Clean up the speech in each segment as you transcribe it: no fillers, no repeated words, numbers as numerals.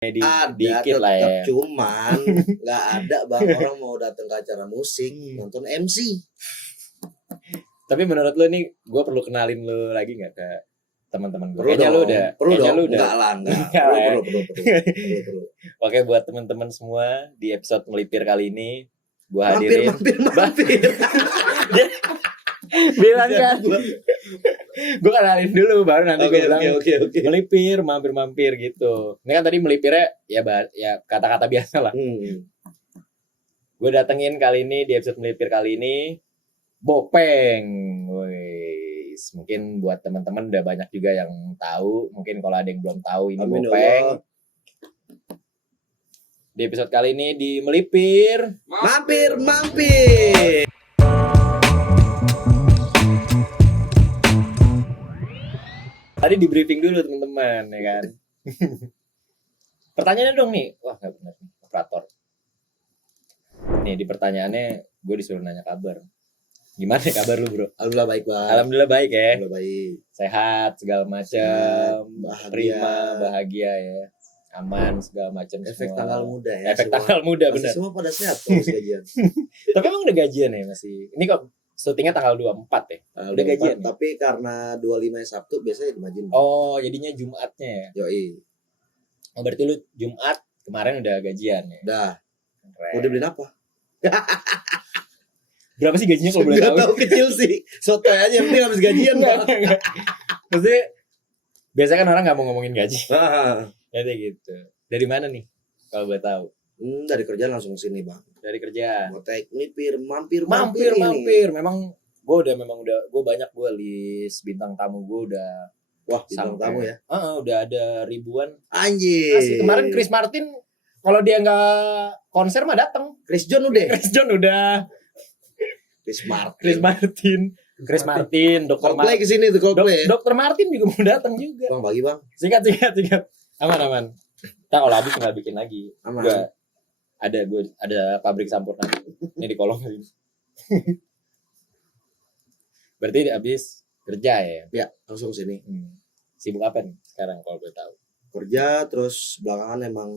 Ada dikit tetap lah ya. Cuman nggak ada bang orang mau datang ke acara musik nonton MC. Tapi menurut lu nih, gue perlu kenalin lu lagi nggak ke teman-teman gue? Perlu Kayaknya dong. lu udah. Perlu Kayaknya dong. lu udah. Enggak lah, enggak. Enggak lah ya. Perlu. Oke, buat teman-teman semua di episode melipir kali ini, gue hadirin. Mampir. Bilang kan. Gue kenalin dulu baru nanti gue bilang. Oke. Melipir, mampir gitu. Ini kan tadi melipirnya ya kata-kata biasa lah. Gue datengin kali ini di episode melipir kali ini Bopeng. Wes, mungkin buat teman-teman udah banyak juga yang tahu. Mungkin kalau ada yang belum tahu ini Amin, Bopeng. Allah. Di episode kali ini di melipir Mampir. Tadi di briefing dulu teman-teman ya kan. Pertanyaannya dong nih. Wah, enggak benar nih operator. Nih di pertanyaannya gue disuruh nanya kabar. Gimana kabar lu, Bro? Alhamdulillah baik, Bang. Alhamdulillah baik ya. Alhamdulillah baik. Sehat segala macam, Bahagia. prima, bahagia ya. Aman segala macam semua. Efek tanggal muda ya. Efek semua. tanggal muda Masih benar. semua pada sehat kok masih gajian. Tapi emang udah gajian ya masih. Ini kok syutingnya tanggal 24 ya? Udah gajian ya? Tapi karena 25 Sabtu biasanya dimajuin. Oh, jadinya Jumatnya ya. Yoi. Oh, berarti lu Jumat kemarin udah gajian ya? Udah. Keren. Udah beliin apa? Berapa sih gajinya kalau boleh Nggak tahu? tahu kecil sih. Sotoy aja yang penting habis gajian, Bang. Maksudnya biasanya kan orang nggak mau ngomongin gaji. Ah. Jadi gitu. Dari mana nih? Kalau boleh tahu? Dari kerjaan langsung sini, Bang. Dari kerjaan. Mau melipir, mampir. Mampir. Memang gue banyak gue list bintang tamu gue udah. Wah, bintang tamu ya. Udah ada ribuan. Anjir. Asli, kemarin Chris Martin kalau dia nggak konser mah datang. Chris John udah. Chris Martin, Dr. Coldplay kesini tuh Coldplay. Dr. Martin juga mau datang juga. Bang bagi, Bang. Singkat. Aman. Kita kalau habis nggak bikin lagi. Aman. Gue ada pabrik Sampurna. Ini di kolong ini. Berarti habis kerja ya? Ya, langsung sini. Sibuk apa nih sekarang kalau boleh tahu? Kerja terus belakangan emang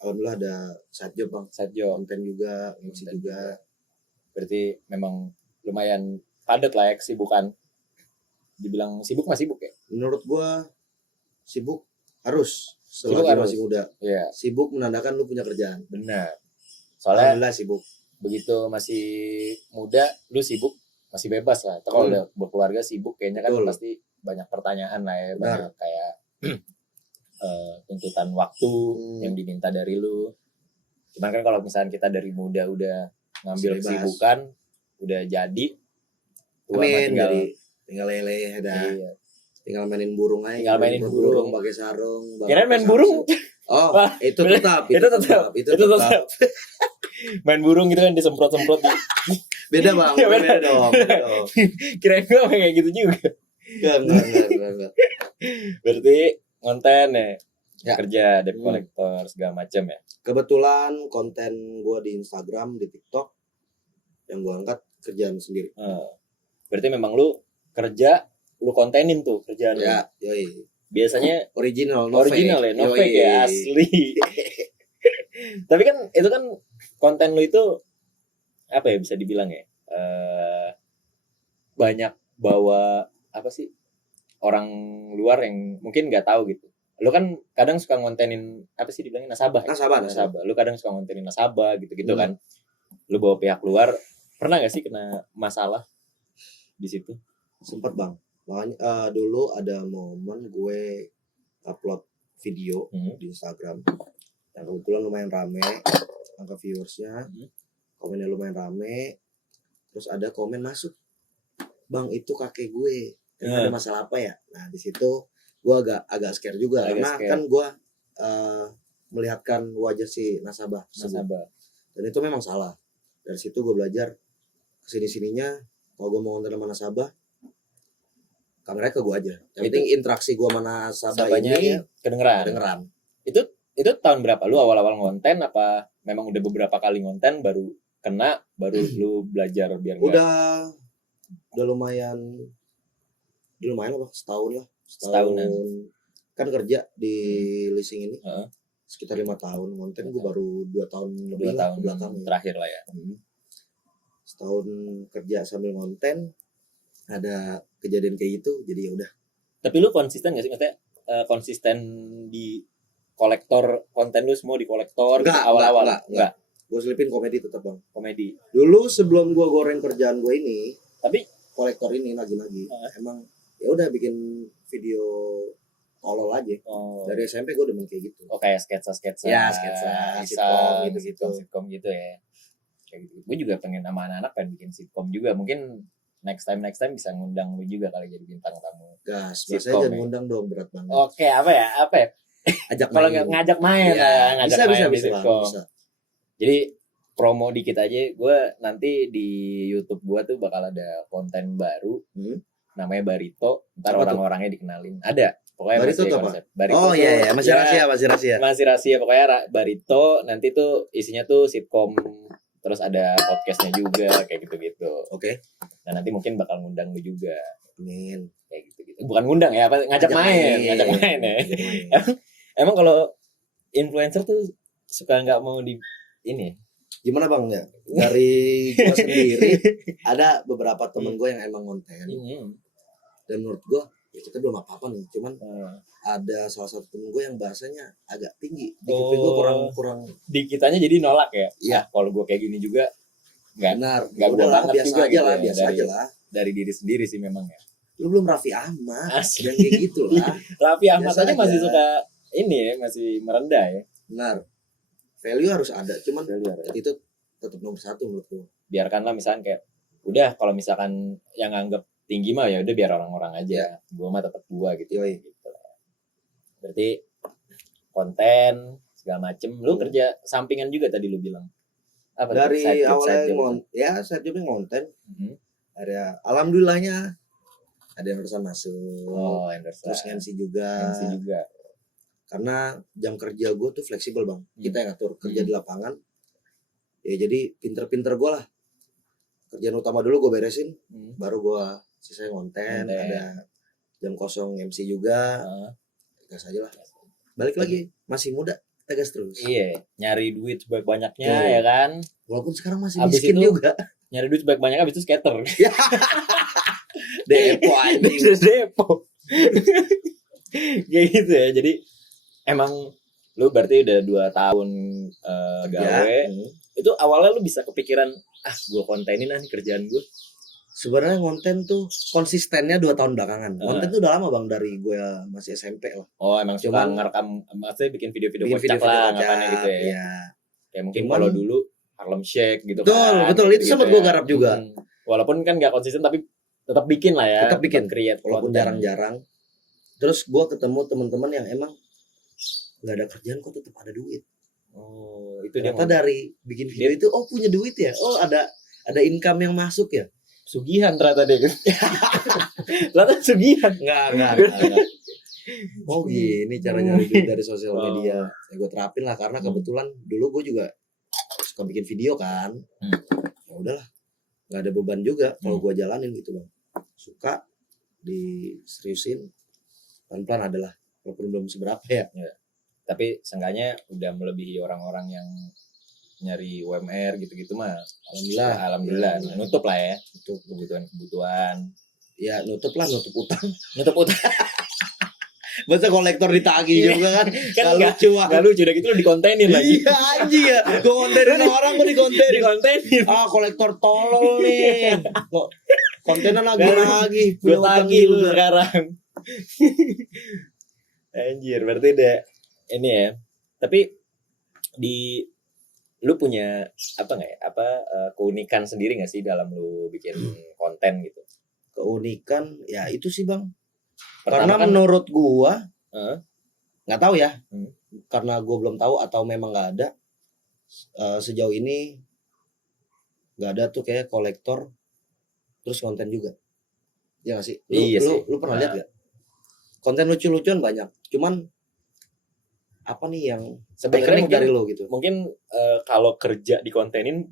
alhamdulillah ada side job, Bang. Side job. Konten juga, MC juga. Berarti memang lumayan padat lah ya kesibukan. Dibilang sibuk mah sibuk ya? Menurut gua sibuk harus selagi masih muda. Iya. Sibuk menandakan lu punya kerjaan. Benar. Soalnya alhamdulillah sibuk. Begitu masih muda, lu sibuk masih bebas lah. Atau kalau udah berkeluarga sibuk kayaknya kan pasti banyak pertanyaan lah ya. Banyak kayak tuntutan waktu yang diminta dari lu. Cuman kan kalau misalnya kita dari muda udah ngambil kesibukan, udah jadi tua tinggal leleh dah. Iya. Tinggal mainin burung aja. Tinggal mainin burung pakai sarung. Kirain main burung. Oh, itu tetap. Main burung gitu kan disemprot-semprot. Beda, Bang. Ya, beda dong. Kirain gue kayak gitu juga. Enggak. Berarti konten ya. Kerja debt collector segala macam ya. Kebetulan konten gue di Instagram, di TikTok yang gue angkat kerjaan sendiri. Berarti memang lu kerja, lu kontenin tuh kerjaan lu. Ya, yoi. Biasanya original ya, no fake ya, asli. Tapi kan itu kan konten lu itu apa ya bisa dibilang ya? Banyak bawa apa sih? Orang luar yang mungkin nggak tahu gitu. Lu kan kadang suka ngontenin apa sih dibilangin nasabah. Lu kadang suka ngontenin nasabah gitu-gitu kan. Lu bawa pihak luar, pernah enggak sih kena masalah di situ? Sempet, Bang. Makanya dulu ada momen gue upload video di Instagram yang kebetulan lumayan rame angka viewersnya, komennya lumayan rame, terus ada komen masuk, "Bang, itu kakek gue, ada masalah apa ya?" Nah di situ gue agak scare juga karena kan gue melihatkan wajah si nasabah, dan itu memang salah. Dari situ gue belajar kesini-sininya kalau gue mau ngonten sama nasabah, kameranya ke gue aja. Yang penting interaksi gue sama nasabah ini kedengeran. Itu tahun berapa? Lu awal-awal ngonten apa memang udah beberapa kali ngonten baru kena, baru lu belajar biar udah lumayan apa? Setahun lah. Kan kerja di leasing ini. sekitar 5 tahun. Konten gue baru 2 tahun lebih 2 tahun belakang terakhir lah ya. Setahun kerja sambil konten, ada kejadian kayak gitu, jadi ya udah. Tapi lu konsisten gak sih? Maksudnya konsisten di kolektor konten lu semua di kolektor awal-awal? Enggak. Gue selipin komedi tetap bang. Komedi. Dulu sebelum gue goreng kerjaan gue ini, tapi kolektor ini lagi-lagi emang ya udah bikin video tolol aja. Dari SMP gue demen kayak gitu. Kayak sketsa ya, sketsa sitcom gitu ya. Kayak gitu. Gue juga pengen sama anak-anak pengen bikin sitcom juga. Mungkin next time bisa ngundang lu juga kali jadi bintang tamu. Gas, biasanya jangan ngundang dong, berat banget. Oke, apa ya? Ajak kalau ngajak main ya, bisa. Jadi promo dikit aja, gue nanti di YouTube gue tuh bakal ada konten baru, namanya Barito. Ntar orang-orangnya dikenalin. Ada, pokoknya Barito tuh apa? Barito oh iya, masih rahasia. Masih rahasia, pokoknya Barito. Nanti tuh isinya tuh sitcom, terus ada podcastnya juga, kayak gitu-gitu. Oke. Nah nanti mungkin bakal ngundang lu juga. Amin. Kayak gitu-gitu. Bukan ngundang ya, ngajak main ya. Emang kalau influencer tuh suka nggak mau di ini gimana bang ya, dari gue sendiri ada beberapa temen gue yang emang konten dan menurut gue ya kita belum apa-apa nih, cuman ada salah satu temen gue yang bahasanya agak tinggi di kuping gue, kurang di kitanya jadi nolak ya. Iya, kalau gue kayak gini juga nggak udah banget biasa juga aja gitu lah, ya. biasa aja lah dari diri sendiri sih memang ya. Lu belum Raffi Ahmad dan kayak gitu lah. Raffi Ahmad aja masih suka ini ya, masih merendah ya. Benar, value harus ada, cuman itu tetap nomor 1 menurut gue. Biarkanlah misalkan kayak udah, kalau misalkan yang anggap tinggi mah ya udah biar orang-orang aja. Gua mah tetap gua gitu. Gitu. Berarti konten segala macem. Lu kerja sampingan juga tadi lu bilang. Apa dari awalnya side job konten. Ada alhamdulillahnya ada Anderson masuk. Anderson. Terus MC juga. Karena jam kerja gue tuh fleksibel bang. Kita yang ngatur kerja di lapangan. Ya jadi pinter-pinter gue lah. Kerjaan utama dulu gue beresin, baru gue sisanya konten. Ada jam kosong MC juga. Gas aja lah. Balik lagi, masih muda, tegas terus. Iya, nyari duit sebanyak-banyaknya ya kan. Walaupun sekarang masih miskin juga. Nyari duit sebanyak-banyaknya, abis itu skater. Depo anjing. Depo. Kayak gitu ya. Jadi emang lu berarti udah 2 tahun gawe. Itu awalnya lu bisa kepikiran, gue kontenin nih kerjaan gue. Sebenarnya konten tuh konsistennya 2 tahun belakangan. Konten tuh udah lama bang, dari gue masih SMP lah. Emang suka ngerekam, maksudnya bikin video-video kocak lah, ngapain gitu ya. Iya. Kayak mungkin kalau dulu Harlem Shake gitu betul, itu sempat gue garap juga. Walaupun kan gak konsisten tapi tetap bikin lah ya. Tetap bikin, create walaupun jarang-jarang. Terus gue ketemu teman-teman yang emang nggak ada kerjaan kok tetap ada duit. Itu ternyata dari bikin video itu punya duit ya. Ada income yang masuk ya. Sugihan ternyata dia. Ternyata sugihan. Enggak. Gini cara nyari duit dari sosial media. Ya gue terapin lah, karena kebetulan dulu gue juga suka bikin video kan. Ya udahlah, nggak ada beban juga kalau gue jalanin gitu bang. Suka diseriusin pelan-pelan adalah, walaupun belum seberapa ya. Tapi seenggaknya udah melebihi orang-orang yang nyari UMR gitu-gitu mah. Alhamdulillah. Ya. Nutup lah ya. Nutup kebutuhan. Ya nutup utang. Masa kolektor ditagih juga kan. Gak lucu. Gak lucu, udah gitu lo dikontenin lagi. Iya anjing ya. Gue kontenin orang, gue dikontenin. Kolektor tolol nih. Kontenan lagi. Gue tagih lu sekarang. Anjir, berarti deh ini ya. Tapi lu punya keunikan sendiri nggak sih dalam lu bikin konten gitu? Keunikan ya itu sih bang. Karena menurut gua nggak tahu ya, karena gua belum tahu atau memang nggak ada sejauh ini, nggak ada tuh kayak kolektor terus konten juga. Ya nggak sih? Lu pernah lihat nggak? Konten lucu-lucuan banyak, cuman apa nih yang sebenarnya dari lo gitu? Mungkin kalau kerja di kontenin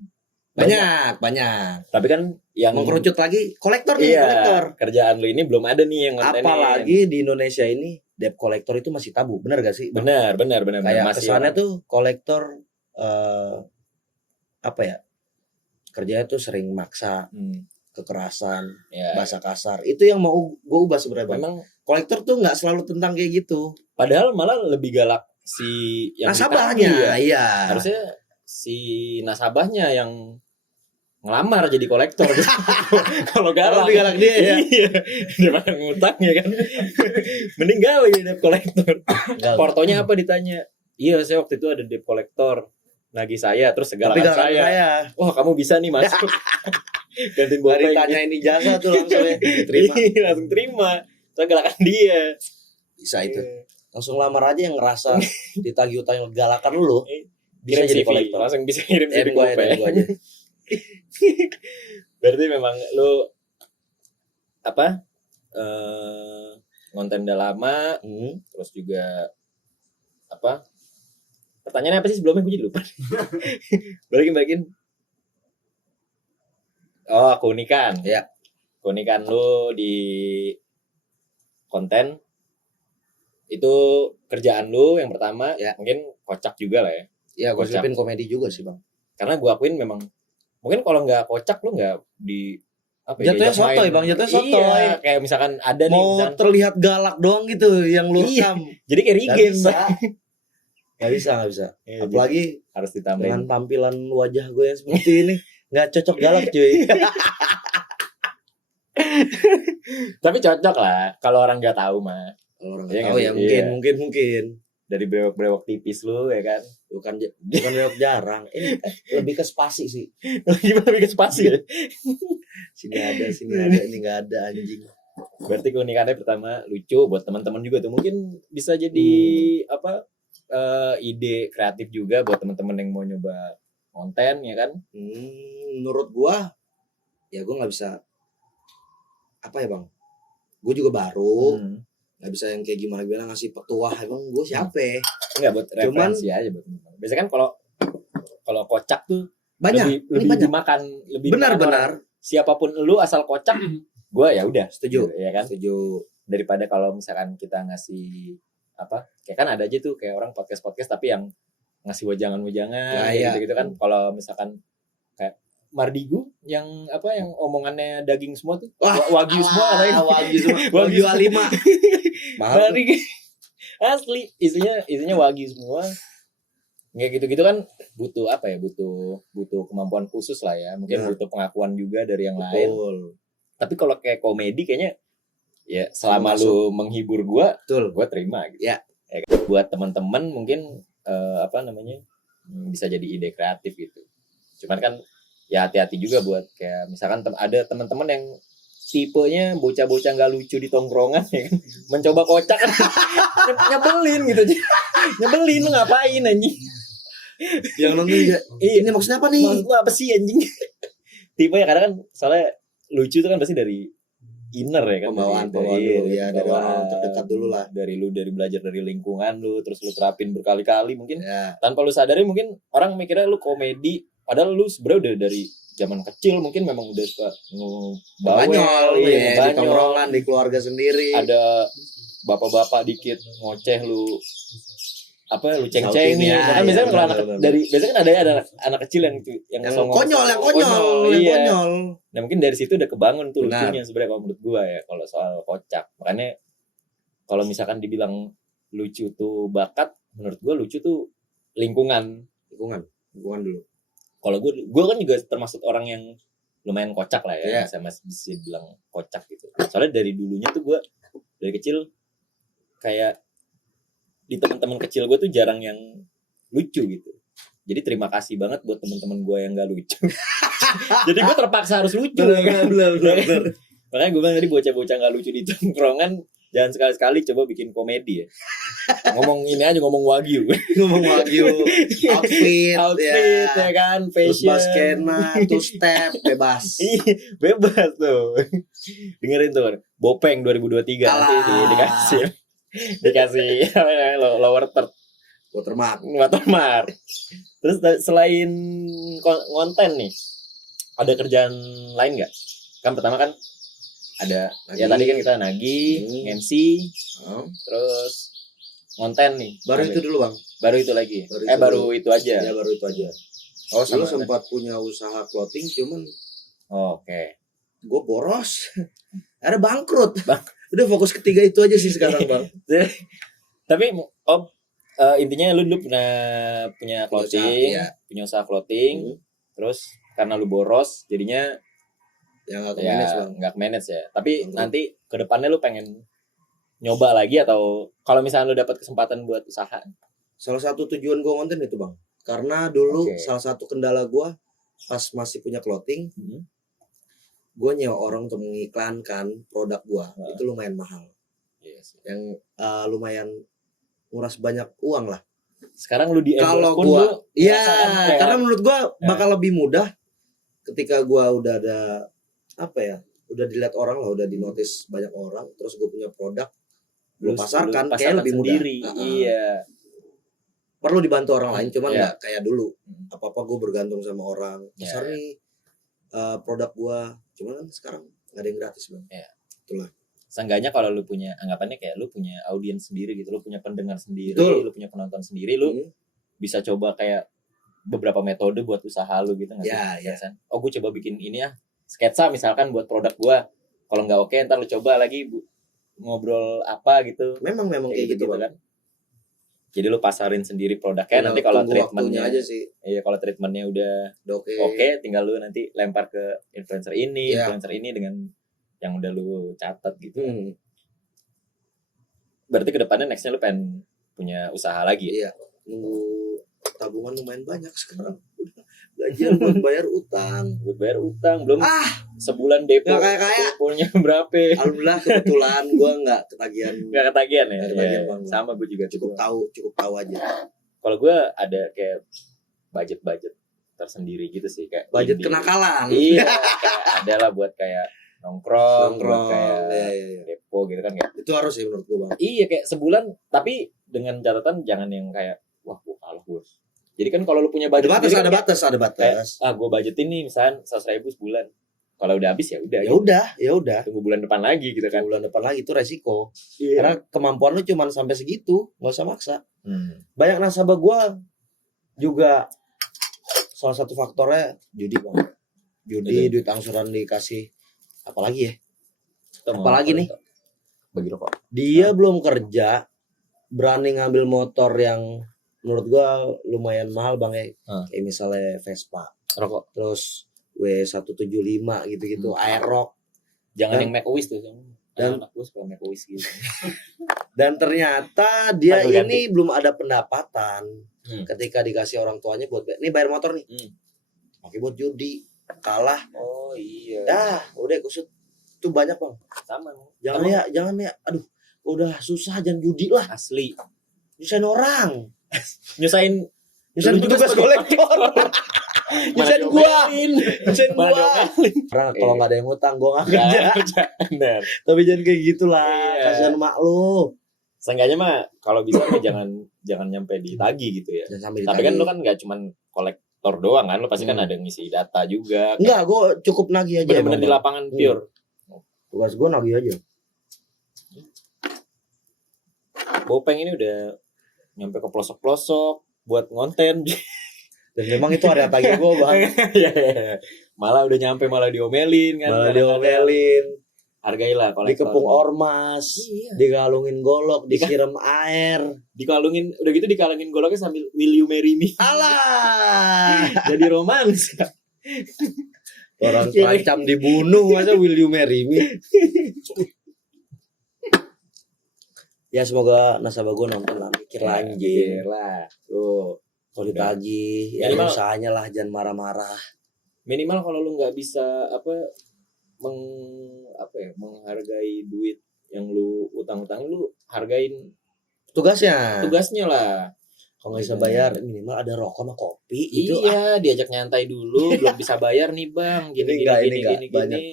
Banyak. Tapi kan yang mengkerucut lagi kolektor nih, iya, kolektor. kerjaan lu ini belum ada nih yang ngontenin. Apalagi di Indonesia ini debt collector itu masih tabu, benar gak sih? Benar. Kayak Masih kesannya tuh kolektor apa ya? Kerjanya tuh sering maksa, kekerasan, bahasa kasar. Itu yang mau gue ubah sebenarnya. Memang kolektor tuh nggak selalu tentang kayak gitu. Padahal malah lebih galak si yang nasabahnya, iya. Harusnya si nasabahnya yang ngelamar jadi kolektor. Kalau galak dia ya. Iya. Dia makan ngutang ya kan. Mending gawe debt kolektor. Portonya apa ditanya? Iya, saya waktu itu ada debt kolektor. Nagih saya terus segala saya. Wah, kamu bisa nih masuk. Gantiin Bopeng. Tanya ini jasa tuh langsung ya terima. Langsung terima. Soalnya galakan dia. Bisa itu. Langsung lamar aja yang ngerasa ditagih utang yang galakan lu. Bisa jadi kolektor. Langsung bisa kirim CV Bopeng aja. Berarti memang lu apa? Konten udah lama, terus juga apa? Pertanyaannya apa sih sebelumnya, gue jadi lupa. Balikin. Oh, keunikan. Ya. Keunikan lu di konten itu kerjaan lu yang pertama, ya. Mungkin kocak juga lah ya. Iya, gue siapin komedi juga sih, Bang. Karena gue akuin memang mungkin kalau nggak kocak lu nggak di apa jatuhnya sotoy, Bang. Jatuhnya sotoy. Iya, kayak misalkan ada nih mau terlihat galak doang gitu yang lu rekam. Jadi kayak Rigen. Gak bisa. Ya, apalagi harus ditambahin dengan tampilan wajah gue yang seperti ini. Gak cocok galak cuy. Tapi cocok lah kalau orang nggak tahu mah. Kalau orang nggak tahu ya mungkin. Dari brewok tipis lu ya kan. Bukan brewok jarang. Ini lebih ke spasi sih. Lebih ke spasi ya. Sini ada, ini nggak ada anjing. Berarti keunikannya pertama lucu buat teman-teman juga tuh. Mungkin bisa jadi ide kreatif juga buat teman-teman yang mau nyoba konten ya kan. Menurut gua ya gua nggak bisa apa ya, Bang. Gua juga baru. Nggak bisa yang kayak gimana ngasih petuah. Emang gue siapa? Enggak, buat referensi aja buat teman-teman. Biasanya kan kalau kocak tuh banyak lebih dimakan, lebih benar. Siapapun lu asal kocak, gue ya udah setuju ya kan. Setuju. Daripada kalau misalkan kita ngasih apa? Kayak kan ada aja tuh kayak orang podcast tapi yang ngasih wajangan gitu kan. Kalau misalkan kayak Mardigu yang apa yang omongannya daging semua tuh. Wagyu semua katanya. Wagyu A5. Mahal. Asli isinya wagyu semua. Kayak gitu-gitu kan butuh apa ya? Butuh kemampuan khusus lah ya. Mungkin butuh pengakuan juga dari yang lain. Tapi kalau kayak komedi kayaknya ya selama lu menghibur gua terima gitu. Ya. Buat teman-teman mungkin bisa jadi ide kreatif gitu. Cuman kan ya hati-hati juga buat kayak misalkan ada teman-teman yang tipenya bocah-bocah nggak lucu di tongkrongan ya kan, mencoba kocak kan nyebelin gitu aja. Nyebelin lu ngapain anjing? Yang nonton juga ini maksudnya apa nih? Maksud lu apa sih anjing? Tipe ya kadang kan soalnya lucu itu kan pasti dari inner ya kan, pembawaan dulu ya, dari orang terdekat dulu lah. Dari belajar dari lingkungan lu, terus lu terapin berkali-kali mungkin tanpa lu sadari mungkin orang mikirnya lu komedi, padahal lu sebenarnya udah dari zaman kecil mungkin memang udah suka banyol di tongkrongan, di keluarga sendiri. Ada bapak-bapak dikit ngoceh lu lu ceng-ceng nih. Kan biasanya kalau biasanya kan ada anak kecil yang konyol. Nah, mungkin dari situ udah kebangun tuh lucunya sebenarnya kalau menurut gua ya kalau soal kocak. Makanya kalau misalkan dibilang lucu tuh bakat, menurut gua lucu tuh lingkungan dulu. Kalau gue kan juga termasuk orang yang lumayan kocak lah ya, bisa bilang kocak gitu. Soalnya dari dulunya tuh gue dari kecil kayak di teman-teman kecil gue tuh jarang yang lucu gitu. Jadi terima kasih banget buat teman-teman gue yang gak lucu. Jadi gue terpaksa harus lucu. Bener. Makanya gue bilang tadi bocah-bocah gak lucu di tongkrongan, jangan sekali-sekali coba bikin komedi ya. ngomong wagyu. outfit ya kan, fashion, skena, two step, bebas tuh. Dengerin tuh Bopeng 2023 nanti dikasih lower third watermark. Terus selain konten nih, ada kerjaan lain nggak? Kan pertama kan ada Nagih. ya tadi kan kita nagih, MC, terus konten nih. Baru itu dulu Bang. Baru itu lagi. Baru Itu aja. Ya baru itu aja. Oh, dulu sempat punya usaha clothing cuman oke. Gue boros. Ada bangkrut. Udah fokus ketiga itu aja sih sekarang Bang. Tapi intinya lu dulu punya clothing, punya usaha clothing, terus karena lu boros jadinya yang nggak manage ya. Tapi nanti ke depannya lu pengen nyoba lagi atau kalau misalnya lu dapat kesempatan buat usaha? Salah satu tujuan gue konten itu Bang. Karena dulu salah satu kendala gue pas masih punya clothing, gue nyewa orang untuk mengiklankan produk gue. Itu lumayan mahal. Yes. Yang lumayan nguras banyak uang lah. Sekarang lu di kalau gue, karena menurut gue bakal lebih mudah ketika gue udah ada udah dilihat orang lah, udah dinotis banyak orang, terus gue punya produk, gue pasarkan kayak lebih mudah. Iya. Perlu dibantu orang lain, cuman nggak kayak dulu. Apa gue bergantung sama orang. Besar nih produk gue, cuman kan sekarang nggak ada yang gratis Bang. Itulah. Seenggaknya kalau lu punya anggapannya kayak lu punya audiens sendiri gitu, lu punya pendengar sendiri, lu punya penonton sendiri, lu bisa coba kayak beberapa metode buat usaha lu gitu nggak sih? Iya. Oh gue coba bikin ini ya, sketsa misalkan buat produk gue. Kalau nggak oke, ntar lu coba lagi ngobrol apa gitu. Memang kayak gitu kan. Jadi lu pasarin sendiri produknya, nanti kalau treatmentnya aja sih. Iya, kalau treatmentnya udah oke, tinggal lu nanti lempar ke influencer ini dengan yang udah lu catat gitu. Berarti kedepannya nextnya lu pengen punya usaha lagi? Iya, nunggu tabungan lumayan banyak sekarang. Gajian buat bayar utang. Belum sebulan depo. Gak kayak deponya berapa? Alhamdulillah kebetulan gue nggak ketagihan. Nggak ketagihan ya? Ketagihan sama gue juga cukup tahu aja. Kalau gue ada kayak budget tersendiri gitu sih, kayak budget kenakalan. Iya, ada lah buat kayak nongkrong buat kayak depo gitu kan kayak. Itu harus sih menurut gue Bang. Iya, kayak sebulan tapi dengan catatan jangan yang kayak wah gue kalah bos. Jadi kan kalau lu punya budget ada batas. Kayak, gue budgetin nih misalnya 100.000 sebulan. Kalau udah habis ya udah. Tunggu bulan depan lagi gitu kan. Bulan depan lagi itu resiko. Iya. Karena kemampuan lu cuma sampai segitu, nggak usah maksa. Banyak nasabah gua juga salah satu faktornya judi Bang. Duit angsuran dikasih apalagi ya? Apalagi nih? Bagi rokok. Dia belum kerja, berani ngambil motor yang menurut gua lumayan mahal Bang ya. Kayak misalnya Vespa, rokok, terus W175 gitu-gitu, Aerox. Jangan yang McWish tuh. Dan aku suka McWish gitu. Dan ternyata dia ini belum ada pendapatan. Ketika dikasih orang tuanya buat nih bayar motor nih. Pakai buat judi, kalah. Oh iya. Dah, udah kusut. Itu banyak Bang. Sama. Jangan ya. Aduh, udah susah jangan judi lah. Asli. Nyusahin orang. Nyusahin petugas kolektor. Nyusahin gua. Karena kalau nggak ada yang ngutang gua nggak kerja. Benar. Tapi jangan kayak gitulah. Kasihan mak lu. Seenggaknya mah kalau bisa jangan nyampe ditagi gitu ya. Tapi kan lu kan nggak cuman kolektor doang kan, lu pasti kan ada ngisi data juga. Enggak, gua cukup nagih aja. Bener-bener di lapangan pure. Tugas gua nagih aja. Bopeng ini udah nyampe ke pelosok-pelosok buat ngonten. Dan memang itu area tagih gue Bang. Malah udah nyampe malah diomelin kan. Hargailah kolektor. Dikepung ormas, dikalungin golok, disiram air. Udah gitu dikalungin goloknya sambil will you marry me. Alah. Jadi romans. Orang terancam dibunuh masa will you marry me. Ya semoga nasabah gue nonton lah, mikir lagi lah. Tuh, kalau ditagih, ya usahanya lah, jangan marah-marah. Minimal kalau lu nggak bisa menghargai duit yang lu utang-utang, lu hargain tugasnya lah. Kalau nggak bisa bayar, minimal ada rokok sama kopi. Iya, diajak nyantai dulu, belum bisa bayar nih Bang. Gini.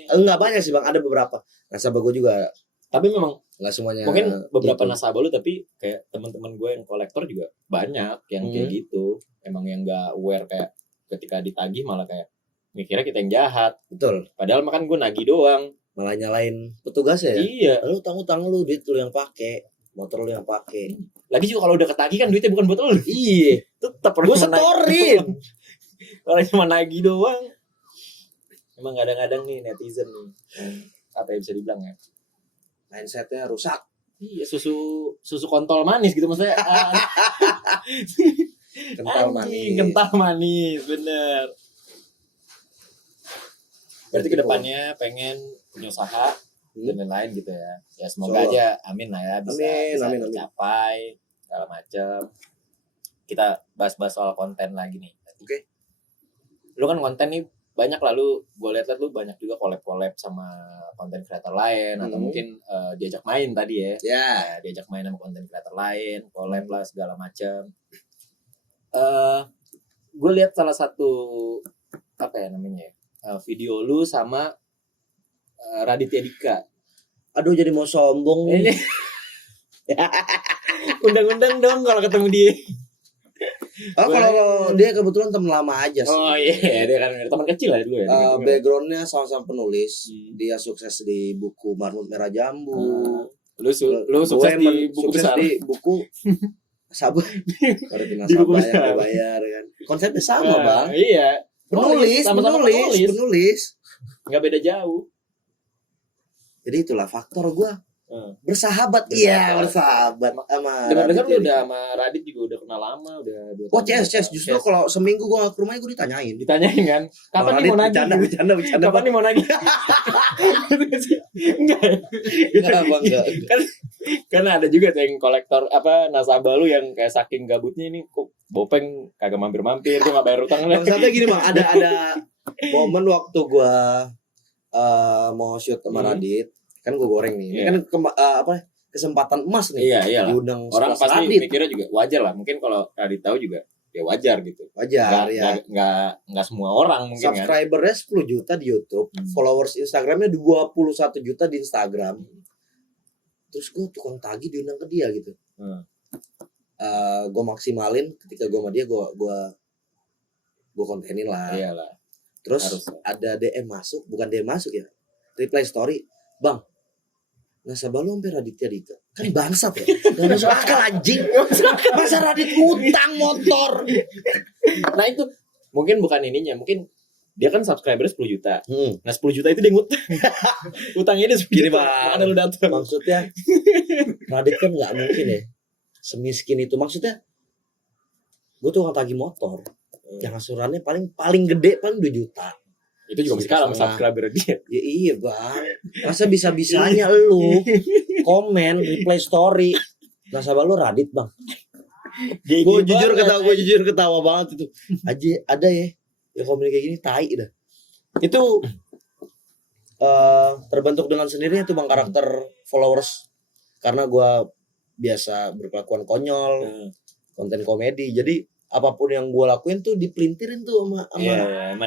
Enggak banyak sih Bang, ada beberapa nasabah gue juga. Tapi memang nggak semuanya. Mungkin beberapa nasabah lu, tapi kayak teman-teman gue yang kolektor juga banyak yang kayak gitu. Emang yang nggak aware kayak ketika ditagih malah kayak mikirnya kita yang jahat. Betul. Padahal makan gue nagih doang. Malah nyalain petugasnya ya. Iya. Lu utang lu, duit lu yang pakai, motor lu yang pakai. Lagi juga kalau udah ketagih kan duitnya bukan buat lu. Iya. Tetap Gue setorin. Kalau cuma nagih doang. Emang kadang-kadang nih netizen nih. Apa yang bisa dibilang ya? Mindsetnya rusak. Iya, susu kontol manis gitu maksudnya. Kental manis. Kental manis, bener. Berarti kedepannya pengen punya usaha dan lain-lain gitu ya. Ya semoga aja, amin lah ya, bisa tercapai segala macam. Kita bahas-bahas soal konten lagi nih. Oke. Lu kan konten nih banyak, lalu gue lihat lu banyak juga collab sama konten kreator lain atau mungkin diajak main tadi ya. Ya, diajak main sama konten kreator lain, collab lah segala macam. Gue lihat salah satu apa ya namanya? Video lu sama Raditya Dika. Aduh, jadi mau sombong nih. Undang-undang dong kalau ketemu dia. Oh, kalau dia kebetulan teman lama aja sih. Oh iya, dia kan teman kecil lah dulu ya. Backgroundnya sama-sama penulis. Dia sukses di buku Marmut Merah Jambu. Lu sukses di buku besar. Di buku Sabar. Kalau di nasabah yang dibayar kan. Konsepnya sama, Bang. Iya. Penulis. Nggak beda jauh. Jadi itulah faktor gue bersahabat. Iya, bersahabat sama dengar lu udah sama Radit juga udah kenal lama, udah 2 tahun. Oh, CS justru kalau seminggu gue ke rumahnya gue ditanyain kan kapan nih mau nagih, bercanda kapan nih mau nagih. Enggak. Kan ada juga tuh yang kolektor apa nasabah lu yang kayak saking gabutnya ini kok Bopeng kagak mampir gue nggak bayar utang. Maksudnya gini Bang, ada momen waktu gue mau shoot sama Radit, kan gue goreng nih. Ini kan kesempatan emas nih. Iya. Diundang orang pasti Radit. mikirnya juga wajar lah. Mungkin kalau Radit tahu juga ya wajar gitu. Wajar Nggak semua orang mungkin. Subscribernya 10 juta di YouTube, followers Instagramnya 21 juta di Instagram. Terus gue tukang tagih diundang ke dia gitu. Gue maksimalin ketika gue sama dia, gue kontenin lah. Iyalah. Terus harusnya ada DM masuk, bukan DM masuk ya, reply story, Bang, nasabah lu sampai Raditya Dika, kan bangsat ya, gak masuk akal anjing, masa Radit ngutang motor. Nah itu mungkin bukan ininya, mungkin dia kan subscribernya 10 juta. Nah 10 juta itu dia ngutang. Utangnya dia 10 juta. Makanya lu datang. Maksudnya Radit kan gak mungkin ya semiskin itu. Maksudnya gue tuh tagih motor yang asurannya paling gede paling 2 juta. Itu juga masih kalah sama subscriber dia. Ya iya Bang, masa bisa-bisanya lu komen reply story nasabah lu Radit Bang. Gue jujur ketawa banget itu. Aja ada ya yang komen kayak gini, tai dah. Itu terbentuk dengan sendirinya tuh Bang karakter followers, karena gue biasa berkelakuan konyol, konten komedi. Jadi apapun yang gue lakuin tuh dipelintirin tuh sama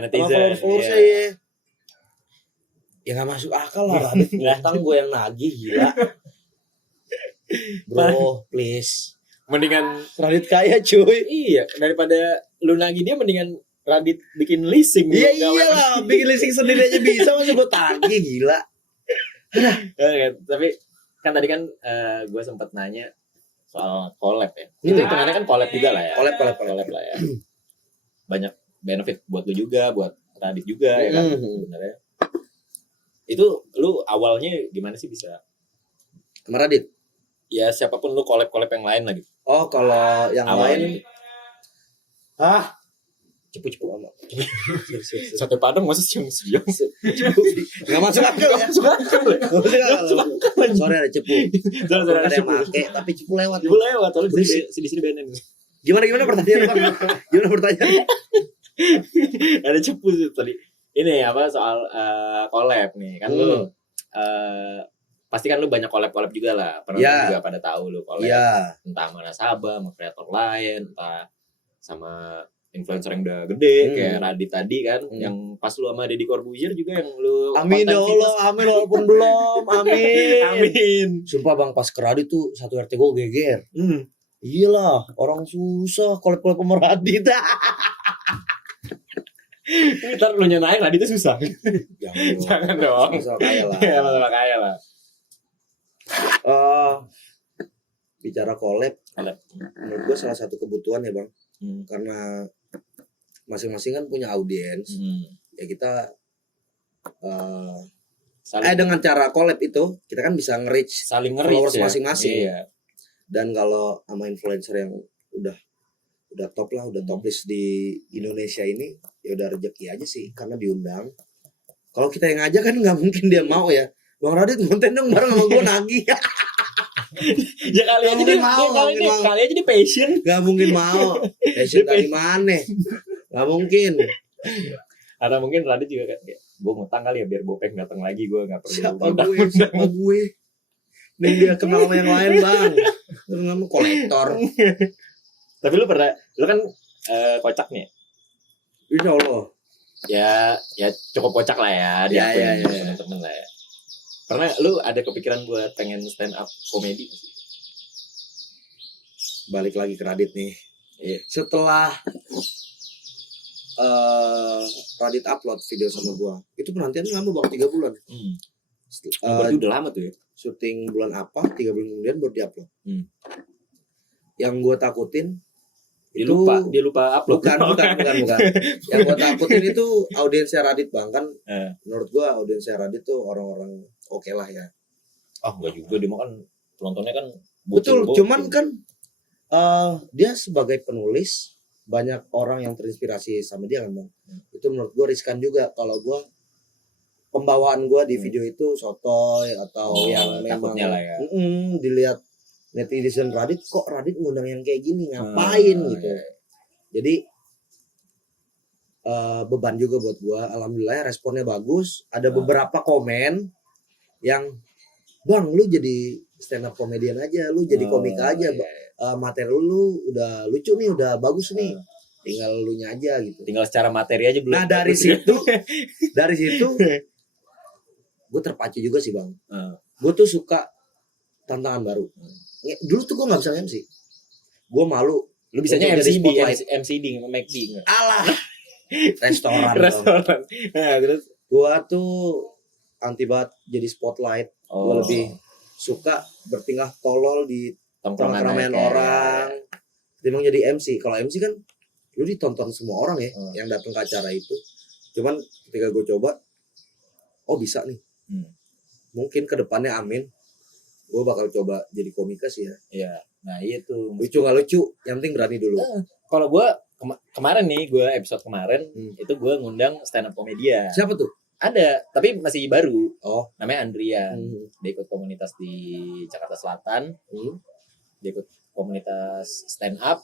followers-followersnya ya. Ya gak masuk akal lah. Radit ngutang gue yang nagih, gila. Bro, please. Mendingan Radit kaya cuy. Iya, daripada lu nagih dia mendingan Radit bikin leasing. Iya iyalah, bikin leasing sendiri aja bisa, masa gue tagih, gila. Tapi kan tadi kan gue sempat nanya soal collab ya. Itu hitungannya kan collab juga lah ya. Collab lah ya. Banyak benefit buat lu juga, buat Radit juga ya kan sebenarnya. Itu lu awalnya gimana sih bisa sama Radit? Ya siapapun lu collab yang lain lagi. Oh, kalau yang lain cepu sama. Sate Padang masa sih yang Enggak masuk akal ya. Sorry ada cepu. Ada yang make tapi cepu lewat. Soalnya di sini benen. Gimana pertanyaan Bang? Gimana pertanyaan? Ada cepu tadi. Ini apa soal collab nih kan lu pasti kan lu banyak collab juga lah. Pernah juga pada tahu lu collab. Entah sama nasabah, sama kreator lain, entah sama influencer yang udah gede kayak Radit tadi kan, yang pas lu sama Deddy Corbuzier juga yang lu amin ya Allah, amin walaupun belum, amin. Sumpah Bang, pas ke Radit tuh satu RT gue geger. Iyalah, orang susah collab sama Radit. Ntar lu nyenain Radit itu susah. Jangan dong. Masalah kaya lah. Ya masalah kaya lah. Bicara collab, menurut gue salah satu kebutuhan ya bang, karena masing-masing kan punya audiens, ya kita dengan cara collab itu kita kan bisa nge-reach saling followers ya? masing-masing. Iya. Dan kalau sama influencer yang udah top lah, udah top list di Indonesia ini, ya udah rezeki aja sih karena diundang. Kalau kita yang ngajak kan nggak mungkin dia mau ya. Bang Radit konten dong bareng sama gue nagih. Ya kali aja dia mau, kali aja dia passion. Gak mungkin mau. Passion dari mana? Gak mungkin. Atau mungkin Radit juga kayak gue ngutang kali ya biar Bopeng datang lagi, gue nggak perlu. Siapa gue? Nih dia kenal sama yang lain bang. Lu nggak mau kolektor. Tapi lu kan kocak nih. Insya Allah. Ya cukup kocak lah ya. Ya. Temen-temen lah ya. Pernah lu ada kepikiran buat pengen stand up komedi? Balik lagi ke Radit nih. Setelah Radit upload video sama gua, itu penantian lama bang, 3 bulan. Berarti udah lama tuh ya. Syuting bulan apa? 3 bulan kemudian baru diupload. Yang gua takutin dia lupa upload. Bukan. Yang gua takutin itu audiensnya Radit bang, kan. Menurut gua audiensnya Radit tuh orang-orang oke lah ya. Enggak juga, dia mah kan penontonnya kan betul, cuman kan dia sebagai penulis banyak orang yang terinspirasi sama dia kan bang. Itu menurut gua riskan juga kalau gua pembawaan gua di video itu sotoy atau yang memang lah ya. Dilihat netizen Radit, kok Radit ngundang yang kayak gini, ngapain gitu. Jadi beban juga buat gua. Alhamdulillah responnya bagus. Ada beberapa komen yang bang lu jadi stand up komedian aja, lu jadi komika aja, materi lu udah lucu nih, udah bagus nih, tinggal lu nya aja gitu. Tinggal secara materi aja belum. Nah dari situ gue terpacu juga sih bang. Gue tuh suka tantangan baru. Dulu tuh gue nggak bisa MC, gue malu. Lu bisanya MCD, McD nggak? Alah, restoran. Nah, terus gue tuh anti banget jadi spotlight. Gue lebih suka bertingkah tolol di tongkrongan orang. Ketimbang jadi MC. Kalau MC kan lu ditonton semua orang ya yang datang ke acara itu. Cuman ketika gue coba, bisa nih. Mungkin kedepannya amin, gue bakal coba jadi komika sih ya. Iya. Nah iya tuh. Lucu gak lucu, yang penting berani dulu. Kalau gue kemarin nih, episode kemarin itu gue ngundang stand up komedian. Siapa tuh? Ada, tapi masih baru. Namanya Andrian. Dia ikut komunitas di Jakarta Selatan. Dia ikut komunitas stand up.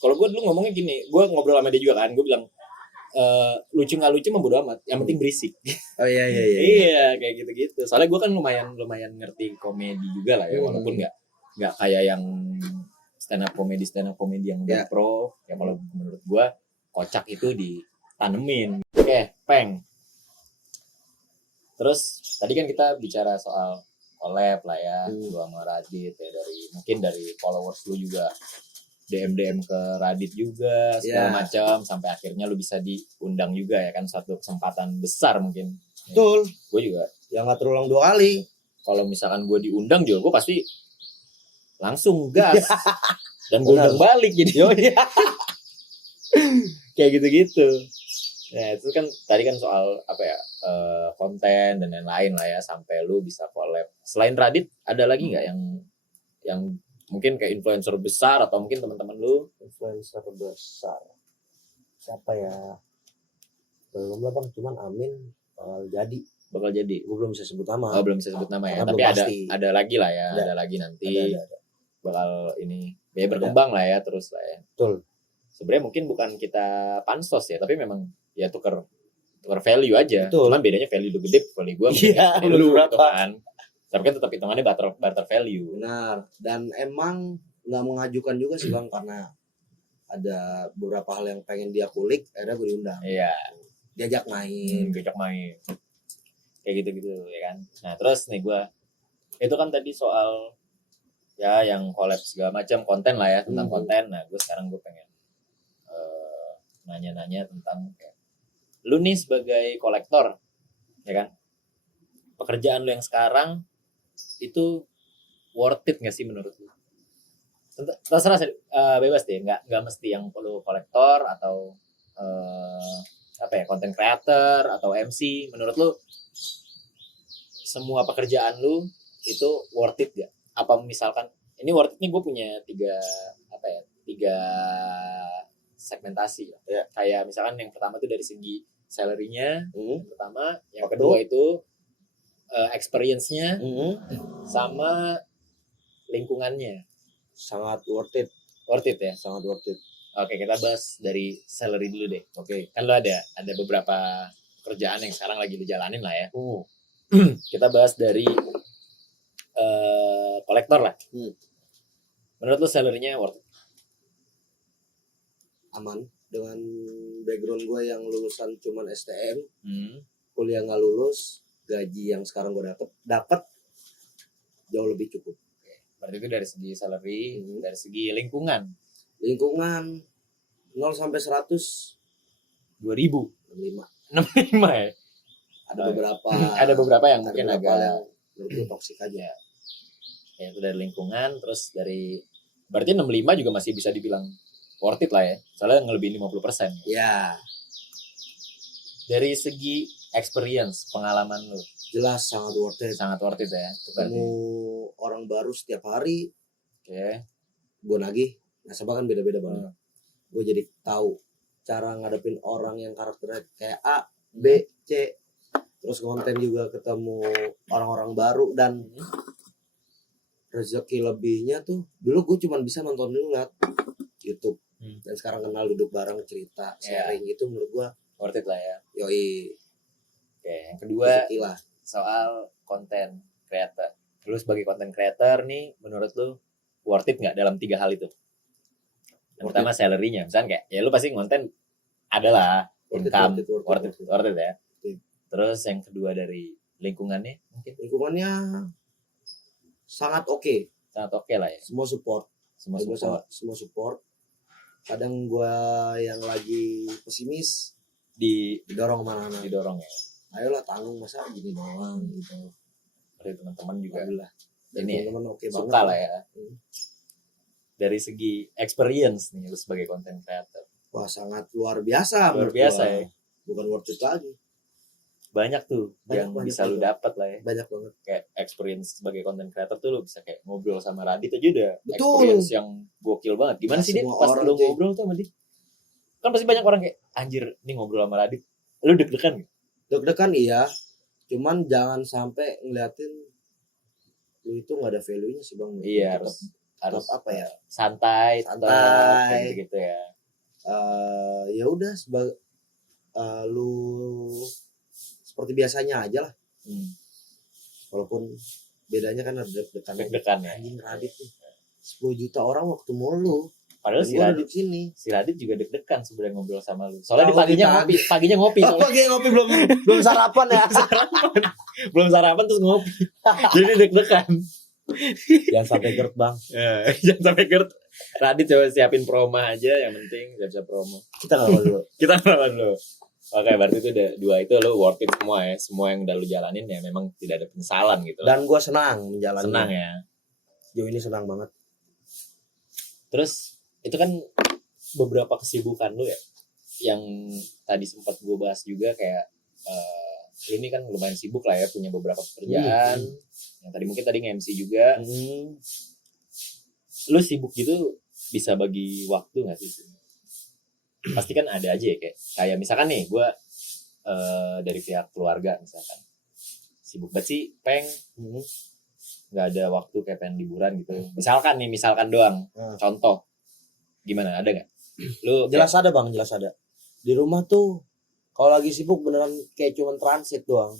Kalau gue dulu ngomongnya gini, gue ngobrol sama dia juga kan, gue bilang lucu nggak lucu mah bodo amat, yang penting berisik. Iya. Iya, kayak gitu-gitu. Soalnya gue kan lumayan ngerti komedi juga lah ya, walaupun nggak kayak yang stand up komedi yang udah pro. Ya kalau menurut gue kocak itu ditanemin. Oke, Peng. Terus tadi kan kita bicara soal collab lah ya, lu sama Radit ya, dari followers lu juga DM ke Radit juga segala macam, sampai akhirnya lu bisa diundang juga ya kan, suatu kesempatan besar mungkin. Betul. Gue juga yang nggak terulang 2 kali. Kalau misalkan gue diundang juga gue pasti langsung gas dan gue undang balik jadi. Kayak gitu. Nah itu kan tadi kan soal apa ya, konten dan lain-lain lah ya, sampai lu bisa collab. Selain Radit ada lagi nggak yang mungkin kayak influencer besar atau mungkin teman-teman lu? Influencer besar siapa ya? Belum lah bang, cuman amin bakal jadi. Gue belum bisa sebut nama. Belum bisa sebut nama ya, tapi ada lagi lah ya, ada lagi nanti ada. Bakal ini ya berkembang lah ya, terus lah ya. Betul. Sebenarnya mungkin bukan kita pansos ya, tapi memang ya tukar value aja. Betul. Cuman bedanya value lu gede, value gue lu berapa kan. Tapi kan tetap hitungannya barter value. Benar. Dan emang nggak mengajukan juga sih bang, karena ada beberapa hal yang pengen dia kulik, akhirnya gue diundang. Iya. Diajak main. Kayak gitu ya kan. Nah terus nih gue, itu kan tadi soal ya yang collab segala macam konten lah ya, tentang konten. Nah gue sekarang pengen nanya-nanya tentang kayak lu nih sebagai kolektor, ya kan? Pekerjaan lu yang sekarang itu worth it nggak sih menurut lu? Terserah, bebas deh, nggak mesti yang perlu kolektor atau content creator atau MC. Menurut lu semua pekerjaan lu itu worth it gak? Apa misalkan ini worth it nih, gue punya tiga segmentasi ya. Kayak misalkan yang pertama tuh dari segi salary-nya, yang pertama, yang kedua itu experience-nya, sama lingkungannya. Sangat worth it ya, sangat worth it. Oke, kita bahas dari salary dulu deh. Oke. Kan lo ada beberapa kerjaan yang sekarang lagi lu jalanin lah ya. Kita bahas dari kolektor lah. Menurut lu salary-nya worth it? Aman. Dengan background gue yang lulusan cuman STM, kuliah nggak lulus, gaji yang sekarang gue dapat jauh lebih cukup. Berarti itu dari segi salary, dari segi lingkungan 0 sampai 100 2000 65 ya. Ada beberapa yang mungkin agak menurut toksik aja. Ya itu dari lingkungan, terus dari berarti 65 juga masih bisa dibilang worth it lah ya. Soalnya ngelebihin 50%. Ya. Dari segi experience, pengalaman lu. Jelas sangat worth it. Sangat worth it ya. Ketemu orang baru setiap hari. Oke. Gue nagih. Nasabah kan beda-beda banget. Gue jadi tahu cara ngadepin orang yang karakternya kayak A, B, C. Terus konten juga ketemu orang-orang baru dan rezeki lebihnya tuh. Dulu gue cuma bisa nonton dulu liat YouTube. Dan sekarang kenal, duduk bareng, cerita, sharing itu menurut gue worth it lah ya. Yoi. Oke, yang kedua soal konten creator. Lu sebagai konten creator nih, menurut lu worth it nggak dalam 3 hal itu? Yang pertama salary-nya, misalnya kayak ya lu pasti konten adalah income worth it ya. Terus yang kedua dari lingkungannya mungkin? Lingkungannya sangat oke. Sangat oke lah ya. Semua support. Semua support. Kadang gua yang lagi pesimis didorong kemana-mana. Didorong ya. Ayolah tanggung, masa gini doang gitu. Dari teman-teman juga. Alhamdulillah. Ini teman-teman oke suka banget lah ya. Dari segi experience nih lu sebagai content creator. Wah, sangat luar biasa. Luar biasa ya. Bukan worth it lagi. Banyak tuh yang bisa lu dapat lah ya. Banyak banget. Kayak experience sebagai content creator tuh lu bisa kayak ngobrol sama Radit aja udah. Betul. Experience yang gokil banget. Gimana sih dia pas lu ngobrol tuh sama dia? Kan pasti banyak orang kayak anjir nih ngobrol sama Radit. Lu deg-degan gak? Deg-degan iya. Cuman jangan sampai ngeliatin lu itu nggak ada value-nya sih bang. Iya, harus apa ya? Santai gitu ya. Ya udah lu seperti biasanya aja lah. Walaupun bedanya kan ada deg-degan ya. Anjing Radit tuh 10 juta orang waktu mulu. Padahal si Radit juga deg-degan sebenarnya ngobrol sama lu. Soalnya di paginya ngopi. Paginya ngopi belum sarapan ya. Belum sarapan terus ngopi. Jadi deg-degan. Jangan sampai GERD bang. Jangan sampai GERD. Radit coba siapin promo aja, yang penting siap promo. Kita ngelawan dulu. Oke, berarti itu dua itu lo worth it semua ya. Semua yang udah lo jalanin ya memang tidak ada penyesalan gitu. Dan gue senang menjalani. Senang ya. Jauh ini senang banget. Terus itu kan beberapa kesibukan lo ya, yang tadi sempat gue bahas juga kayak lu ini kan lumayan sibuk lah ya, punya beberapa pekerjaan. Yang tadi mungkin nge-MC juga. Lu sibuk gitu bisa bagi waktu nggak sih? Pasti kan ada aja ya kayak misalkan nih gue dari pihak keluarga misalkan sibuk banget sih nggak ada waktu kayak pengen liburan gitu. Misalkan doang. Contoh gimana, ada nggak? Lu jelas ada bang, jelas ada. Di rumah tuh kalau lagi sibuk beneran kayak cuman transit doang.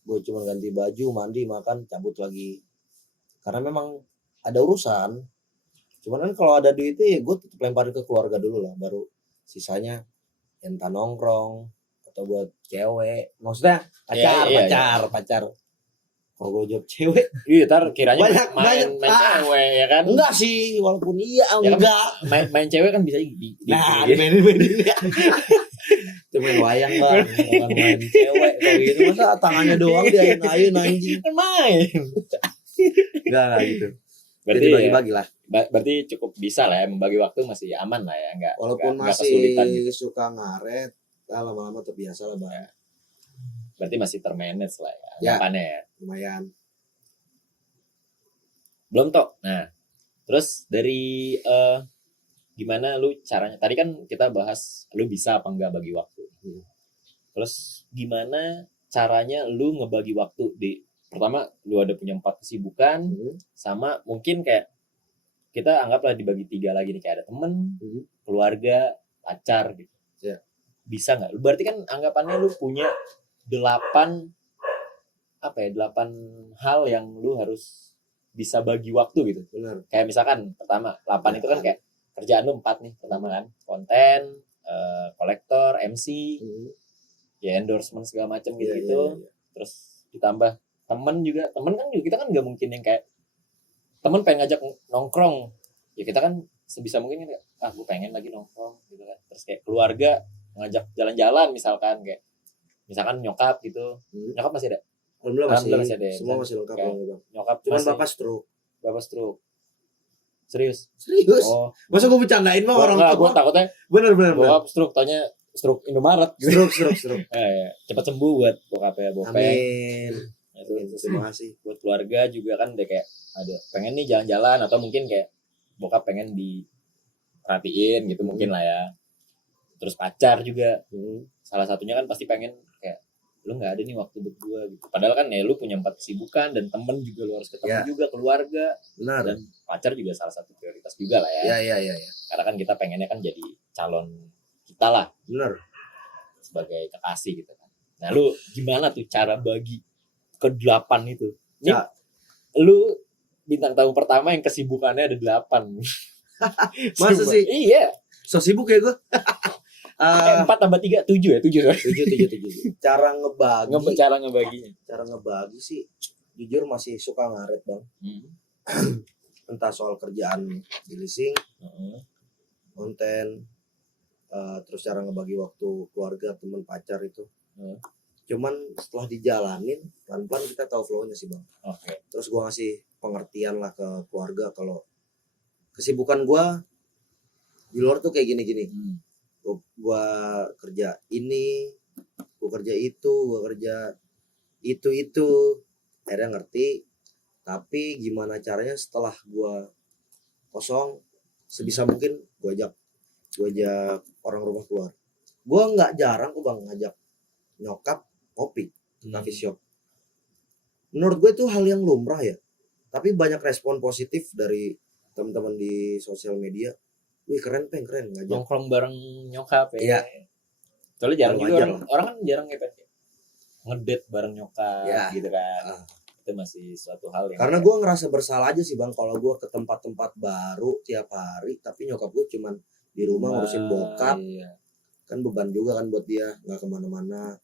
Gue cuma ganti baju, mandi, makan, cabut lagi. Karena memang ada urusan. Cuman kan kalau ada duit ya gue tetap lemparin ke keluarga dulu lah, baru sisanya entah nongkrong atau buat cewek. Maksudnya pacar. Kalau gue jawab cewek, ntar kiranya main cewek ya kan? Enggak sih, walaupun iya ya enggak. Kan, main cewek kan bisa dimainin. Itu main wayang bang, orang main cewek kayak gitu masa tangannya doang diayun-ayun anjing. Kan main. Enggak gitu. Berarti Jadi bagi-bagi lah. Berarti cukup bisa lah ya, membagi waktu masih aman lah ya, enggak. Walaupun enggak masih kesulitan gitu. suka ngaret, lama-lama terbiasa lah bang. Berarti masih termanage lah ya, Ya. anggapannya ya. Lumayan. Belum toh. Nah, terus dari gimana lu caranya? Tadi kan kita bahas lu bisa apa enggak bagi waktu. Terus gimana caranya lu ngebagi waktu di pertama lu ada punya 4 kesibukan sama mungkin kayak kita anggaplah dibagi 3 lagi nih, kayak ada temen, keluarga, pacar gitu. Ya. Bisa nggak? Berarti kan anggapannya lu punya 8 hal yang lu harus bisa bagi waktu gitu. Benar. Kayak misalkan pertama 8 itu kan kayak kerjaan lu 4 nih pertama kan, konten, kolektor, MC, ya endorsement segala macam gitu-gitu. Iya. Terus ditambah temen kan juga kita kan nggak mungkin yang kayak temen pengen ngajak nongkrong, ya kita kan sebisa mungkin kan gue pengen lagi nongkrong gitu kan. Terus kayak keluarga ngajak jalan-jalan misalkan kayak nyokap gitu. Nyokap masih ada? Alhamdulillah masih ada. Semua masih lengkap bang. Nyokap Cuman masih, bapak stroke. Serius? Oh. Masa gue bercandain mah orang tua? Gue takutnya bener. Bokap stroke, tanya stroke Indomaret gitu. Stroke. Cepat sembuh buat bokapnya Bopeng. Amin. Terima kasih. Buat keluarga juga kan udah kayak ada pengen nih jalan-jalan atau mungkin kayak bokap pengen diperhatiin gitu mungkin lah ya. Terus pacar juga. Salah satunya kan pasti pengen kayak lu nggak ada nih waktu berdua gitu. Padahal kan ya lu punya 4 kesibukan dan temen juga lu harus ketemu juga, keluarga. Benar. Dan pacar juga salah satu prioritas juga lah ya. Iya. Karena kan kita pengennya kan jadi calon kita lah. Benar. Sebagai kekasih gitu kan. Nah lu gimana tuh cara bagi ke-8 itu? Ini lu bintang tamu pertama yang kesibukannya ada 8. Masa sih? Iya. So sibuk ya gue. 4 tambah 3, 7 ya? 7. 7. Cara ngebaginya. Cara ngebagi sih jujur masih suka ngaret bang. Entah soal kerjaan di leasing, konten, terus cara ngebagi waktu keluarga, teman, pacar itu. Cuman setelah dijalanin pelan-pelan kita tahu flow-nya sih bang. Terus gue ngasih pengertian lah ke keluarga kalau kesibukan gue di luar tuh kayak gini-gini. Gue kerja ini, gue kerja itu, gue kerja itu. Akhirnya ngerti. Tapi gimana caranya setelah gue kosong, sebisa mungkin gue ajak orang rumah keluar. Gue nggak jarang kok bang ngajak nyokap kopi, coffee shop. Menurut gue itu hal yang lumrah ya. Tapi banyak respon positif dari teman-teman di sosial media. Wih keren ngajak. Nongkrong bareng nyokap ya. Iya. Soalnya jarang juga orang kan jarang ya ngedate bareng nyokap gitu kan. Itu masih suatu hal yang karena gue ngerasa bersalah aja sih bang kalau gue ke tempat-tempat baru tiap hari tapi nyokap gue cuman di rumah ngurusin bokap. Kan beban juga kan buat dia, nggak kemana-mana.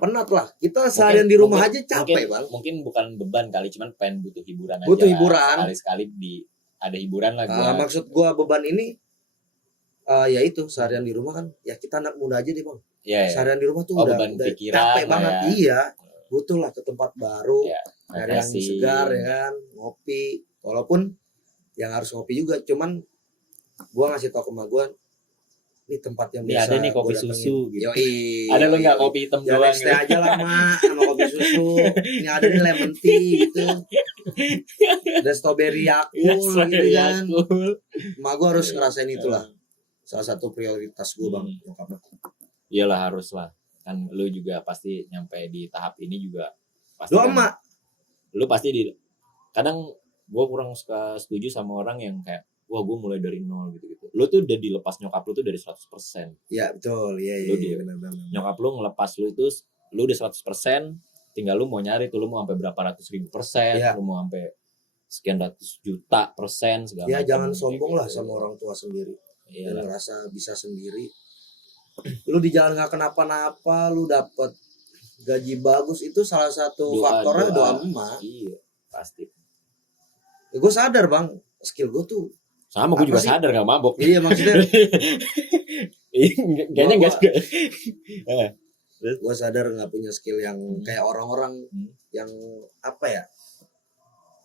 Penat lah, kita seharian di rumah aja capek bang. Mungkin bukan beban kali, cuman pengen butuh hiburan aja. Butuh hiburan. Sekali-sekali ada hiburan lah. Maksud gue beban ini ya itu seharian di rumah kan ya kita anak muda aja deh bang. Seharian di rumah tuh udah capek banget. Iya, butuh lah ke tempat baru, nyari angin segar ya kan, ngopi. Walaupun yang harus ngopi juga, cuman gue ngasih tau ke emak gue, ini tempat yang bisa. Ada nih kopi susu gitu. Yoi. Ada lo nggak kopi hitam doang? Jangan teh aja lah mak, sama kopi susu. Ini ada nih lemon tea gitu. Dan strawberry Yakult gitu kan. Emak gue harus ngerasain itulah. Salah satu prioritas gue bang, nyokapnya. Iyalah harus lah. Kan lu juga pasti nyampe di tahap ini juga. Pasti Lu emak. Lu pasti kadang gue kurang suka setuju sama orang yang kayak wah gue mulai dari nol gitu-gitu. Lu tuh udah dilepas nyokap lu tuh dari 100%. Iya betul, iya benar-benar. Nyokap lu ngelepas lu itu lu udah 100%, tinggal lu mau nyari tuh lu mau sampai berapa ratus ribu %, lu mau sampai sekian ratus juta % segala macam. Ya jangan sombong lah sama orang tua sendiri. Dan ngerasa bisa sendiri. Lu di jalan gak kenapa-napa, lu dapet gaji bagus itu salah satu faktornya doa emak. Iya, pasti. Ya, gue sadar bang, skill gue tuh sama, gue juga sadar gak mabok. Iya maksudnya Kayaknya enggak juga. Gue sadar nggak punya skill yang kayak orang-orang yang apa ya,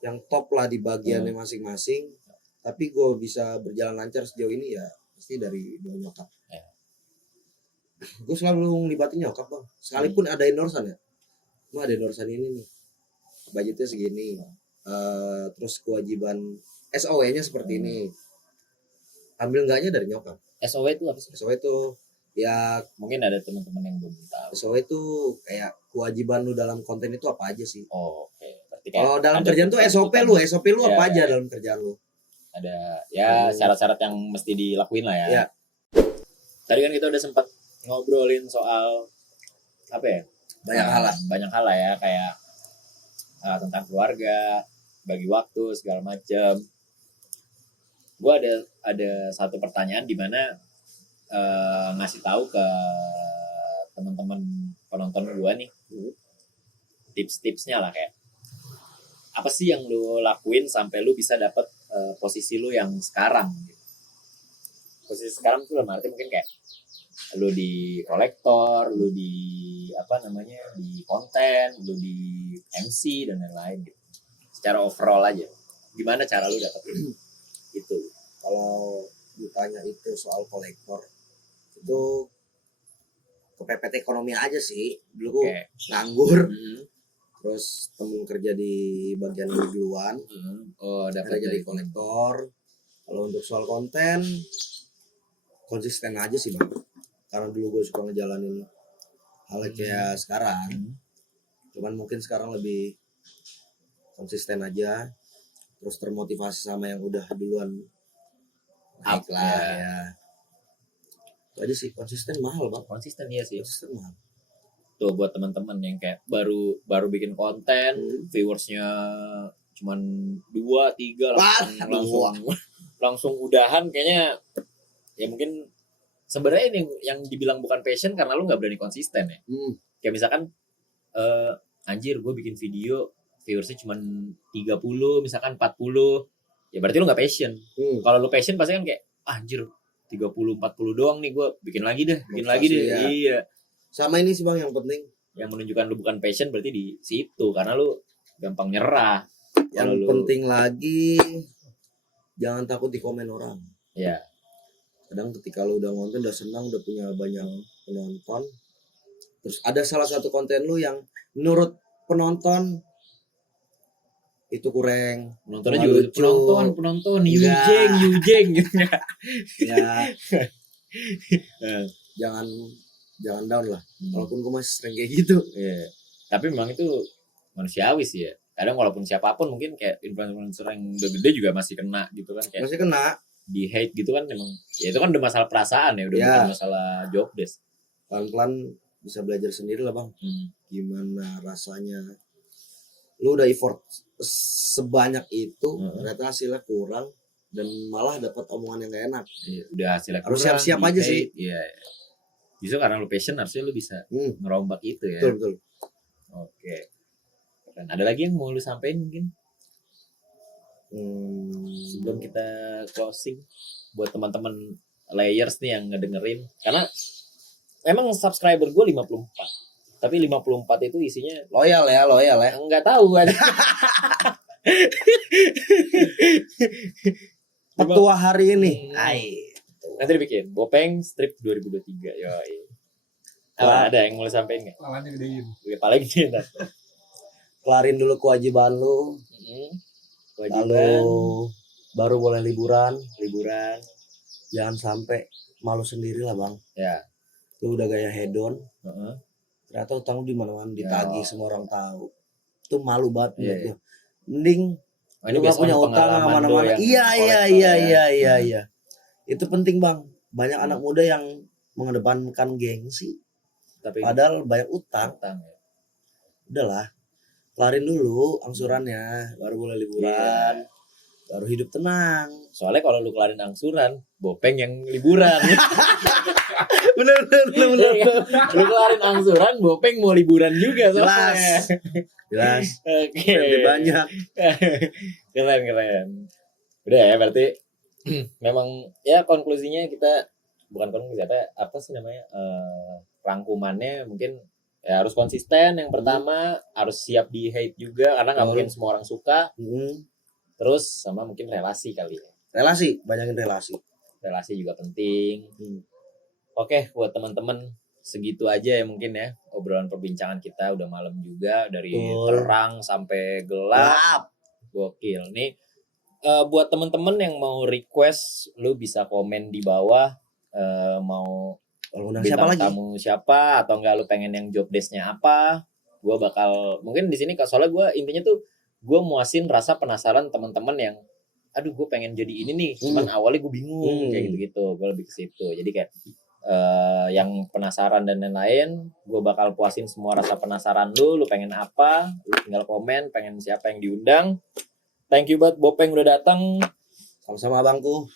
yang top lah di bagiannya masing-masing. Tapi gue bisa berjalan lancar sejauh ini ya pasti dari doa nyokap. Gue selalu ngelibatin nyokap bang. Sekalipun ada endorsean ya, gue ada endorsean ini nih, budgetnya segini, terus kewajiban SOW-nya seperti ini. Ambil enggaknya dari nyokap. SOW itu apa sih? SOW itu ya mungkin ada teman-teman yang belum tahu. SOW itu kayak kewajiban lu dalam konten itu apa aja sih? Oh, oke. Berarti kalau dalam kerjaan tuh SOP lu apa aja dalam kerjaan lu? Ada ya syarat-syarat yang mesti dilakuin lah ya. Tadi kan kita udah sempat ngobrolin soal apa ya? Banyak hal lah ya, kayak tentang keluarga, bagi waktu segala macam. Gue ada satu pertanyaan di mana ngasih tahu ke teman-teman penonton gue nih tips-tipsnya lah, kayak apa sih yang lu lakuin sampai lu bisa dapet posisi lu yang sekarang gitu. Posisi sekarang tuh dalam arti mungkin kayak lu di kolektor, lu di di konten, lu di MC dan lain-lain gitu. Secara overall aja, gimana cara lu dapet itu? Kalau ditanya itu soal kolektor, itu kepepet ekonomi aja sih. Dulu nganggur, terus temen kerja di bagian duluan, dapat jadi kolektor. Kalau untuk soal konten, konsisten aja sih bang. Karena dulu gue suka ngejalanin hal kayak sekarang, cuman mungkin sekarang lebih konsisten aja, terus termotivasi sama yang udah duluan naik lah ya. Itu aja sih, konsisten mahal bang. Konsisten iya sih. Konsisten mahal. Tuh buat teman-teman yang kayak baru bikin konten, viewersnya cuman 2-3 langsung udahan, kayaknya ya mungkin sebenarnya ini yang dibilang bukan passion karena lu nggak berani konsisten ya. Kayak misalkan anjir gue bikin video viewersnya cuma 30 misalkan 40, ya berarti lu nggak passion. Kalau lu passion pasti kan kayak anjir 30-40 doang nih, gue bikin lagi deh. Ya. Iya. Sama ini sih bang yang penting, yang menunjukkan lu bukan passion berarti di situ, karena lu gampang nyerah. Yang penting lagi jangan takut di komen orang. Ya. Kadang ketika lu udah ngonten, udah senang, udah punya banyak penonton, terus ada salah satu konten lu yang menurut penonton itu kurang, penontonnya juga lucu. penonton Yujeng gitu ya. jangan down lah. Walaupun gue masih sering kayak gitu. Tapi memang itu manusiawi sih ya. Kadang walaupun siapapun, mungkin kayak influencer yang udah gede juga masih kena gitu kan, kayak masih kena di hate gitu kan. Memang ya itu kan udah masalah perasaan ya, udah bukan masalah job desk. Pelan-pelan bisa belajar sendiri lah bang. Gimana rasanya lu udah effort sebanyak itu, ternyata hasilnya kurang dan malah dapat omongan yang gak enak. Udah hasilnya harus siap-siap aja sih. Iya. Justru karena lu passion, harusnya lu bisa ngerombak itu ya. Betul. Oke. Dan ada lagi yang mau lu sampein mungkin? Sebelum kita closing, buat teman-teman layers nih yang ngedengerin, karena emang subscriber gue 54. Tapi 54 itu isinya loyal ya. Enggak tahu aja. Petua hari ini. Nanti dibikin Bopeng Strip 2023. Yoi. Ada yang mau sampein enggak? Paling gedein. Kelarin dulu kewajiban lu. Lalu baru boleh liburan. Jangan sampai malu sendiri lah bang. Ya. Lu udah gaya hedon. Ternyata utang lu di mana-mana ditagih, semua orang tahu. Itu malu banget buat gue. Mending lu gak punya utang mana-mana. Iya. Itu penting bang. Banyak anak muda yang mengedepankan gengsi, padahal banyak utang. Udahlah, kelarin dulu angsurannya, baru boleh liburan, baru hidup tenang. Soalnya kalau lu kelarin angsuran, Bopeng yang liburan. bener. Lu kelarin angsuran, Bopeng mau liburan juga soalnya. Jelas. Oke. Lebih banyak. Keren. Udah ya, berarti memang ya konklusinya kita bukan konsisten, apa sih namanya, rangkumannya mungkin ya harus konsisten. Yang pertama harus siap di hate juga karena nggak mungkin semua orang suka. Terus sama mungkin relasi kali ya. Relasi, banyakin relasi. Relasi juga penting. Oke, buat teman-teman segitu aja ya mungkin ya obrolan perbincangan kita, udah malam juga dari terang sampai gelap. Gokil nih. Buat teman-teman yang mau request, lu bisa komen di bawah, mau bintang tamu siapa atau enggak, lu pengen yang job desk-nya apa. Gue bakal mungkin di sini, soalnya gue intinya tuh gue muasin rasa penasaran teman-teman yang aduh gue pengen jadi ini nih, cuman awalnya gue bingung kayak gitu-gitu. Gue lebih ke situ. Jadi kayak yang penasaran dan lain-lain, gue bakal puasin semua rasa penasaran lu pengen apa, lu tinggal komen pengen siapa yang diundang. Thank you banget Bopeng udah datang. Sama-sama abangku.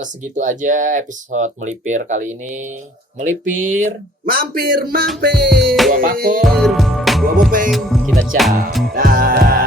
Segitu aja episode Melipir kali ini. Melipir, mampir. Gua Pakor, gua Bopeng. kita ciao. Dah.